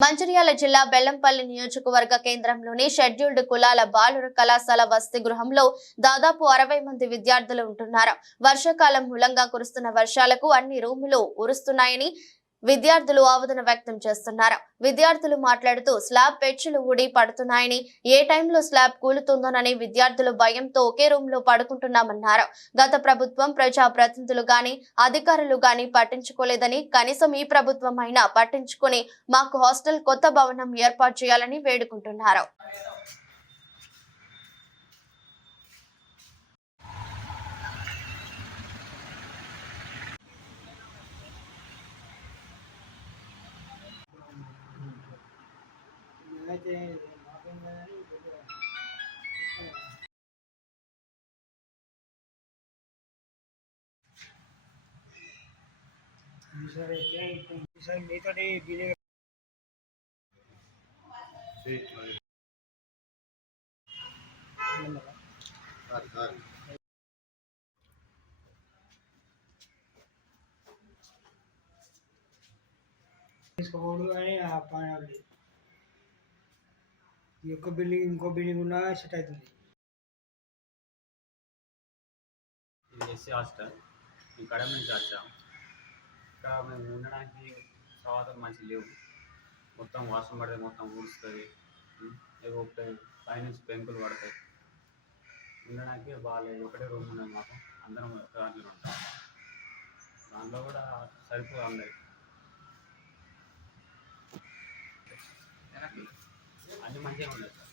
మంచిర్యాల జిల్లా బెల్లంపల్లి నియోజకవర్గ కేంద్రంలోని షెడ్యూల్డ్ కులాల బాలుర కళాశాల వసతి గృహంలో దాదాపు అరవై మంది విద్యార్థులు ఉంటున్నారు. వర్షాకాలం మూలంగా కురుస్తున్న వర్షాలకు అన్ని రూములు ఉరుస్తున్నాయని విద్యార్థులు ఆవేదన వ్యక్తం చేస్తున్నారు. విద్యార్థులు మాట్లాడుతూ స్లాబ్ పెచ్చులు ఊడి పడుతున్నాయని ఏ టైంలో స్లాబ్ కూలుతుందోనని విద్యార్థులు భయంతో ఒకే రూమ్లో పడుకుంటున్నామన్నారు. గత ప్రభుత్వం ప్రజా ప్రతినిధులు గాని అధికారులు గాని పట్టించుకోలేదని కనీసం ఈ ప్రభుత్వం అయినా పట్టించుకుని మాకు హాస్టల్ కొత్త భవనం ఏర్పాటు చేయాలని వేడుకుంటున్నారు. అయితే ఈసారి అయితే ఈసారి మీతోటి బిల్ తీసుకోకూడదు కానీ ఆ పని అది ఈ యొక్క బిల్డింగ్ ఇంకో బిల్డింగ్ ఉన్నా సెట్ అవుతుంది. ఇది ఎస్సీ హాస్టల్. ఈ కడమ నుంచి వచ్చాం ఇక్కడ మేము ఉండడానికి సవాదాలు మంచి లేవు. మొత్తం వర్షం పడితే మొత్తం ఊడుస్తుంది. ఏవో ఒకటి పైనుంచి పెంకులు పడతాయి. ఉండడానికి బాగాలేదు. ఒకటే రూమ్ ఉన్నది మాకు. అందరం ఒక దాంట్లో ఉంటాం. దాంట్లో కూడా సరిపోదు అందరికి అన్ని మంచిగా ఉండదు సార్